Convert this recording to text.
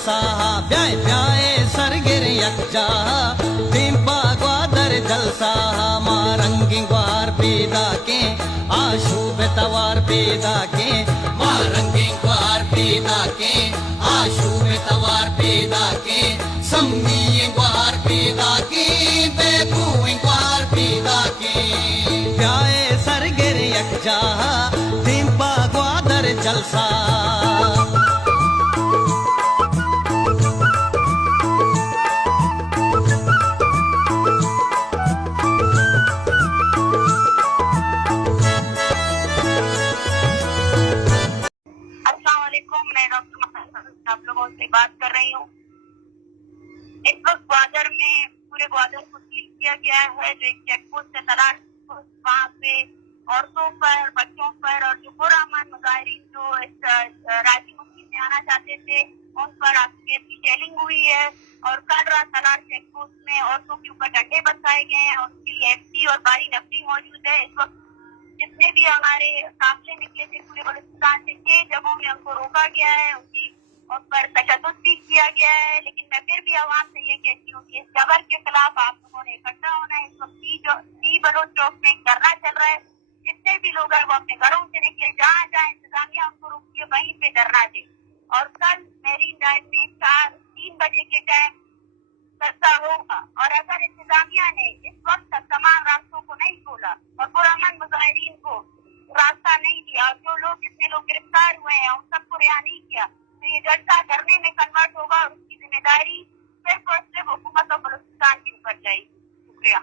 जलसा ब्याए ब्याए सरगिर यकजा दीपा ग्वादर जलसा मारंगी ग्वार पीदा के आशूब तवार पीदा के मारंगी ग्वार पीदा के आशूब तवार पीदा के सम्मी ग्वार पीदा के बेबू ग्वार पीदा के ब्याए सरगिर यकजा दीपा ग्वादर जलसा। मैं डॉक्टर आप लोगों से बात कर रही हूँ। इस वक्त ग्वादर में पूरे ग्वादर को सील किया गया है, जो एक चेकपोस्ट है तलाश, वहाँ पे औरतों पर, बच्चों पर और जो पुरअमन मुजाहिरीन जो इस राजी मुल्क में आना चाहते थे उन पर आपकी शेलिंग हुई है। और कल रात तलाश चेकपोस्ट में औरतों के ऊपर डंडे बरसाए गए हैं और उसके लिए एफटी और बारी नफरी मौजूद है। इस वक्त जितने भी हमारे काफिले निकले थे पूरे बलूचिस्तान से 6 जगहों में उनको रोका गया है, उन पर तशद्दुद भी किया गया है। लेकिन मैं फिर भी आवाम से ये कहती हूँ कि इस जबर के खिलाफ आप लोगों ने इकट्ठा होना है। इस वक्त बलोच चौक में धरना चल रहा है, जितने भी लोग हैं वो अपने घरों से निकले, जहाँ जहाँ इंतजामिया उनको रोक के वहीं पे धरना दे। और कल मेरी ड्राइव में 3 बजे के टाइम चर्चा होगा और अगर इंतजामिया ने इस वक्त तक तमाम रास्तों को नहीं खोला और पुरअमन मुजाहिरीन को रास्ता नहीं दिया और जो लोग जितने लोग गिरफ्तार हुए हैं उन सबको रिहा नहीं किया, तो ये जलसा धरने में कन्वर्ट होगा और उसकी जिम्मेदारी सिर्फ और सिर्फ हुकूमत और बलूचिस्तान के ऊपर जाएगी। शुक्रिया।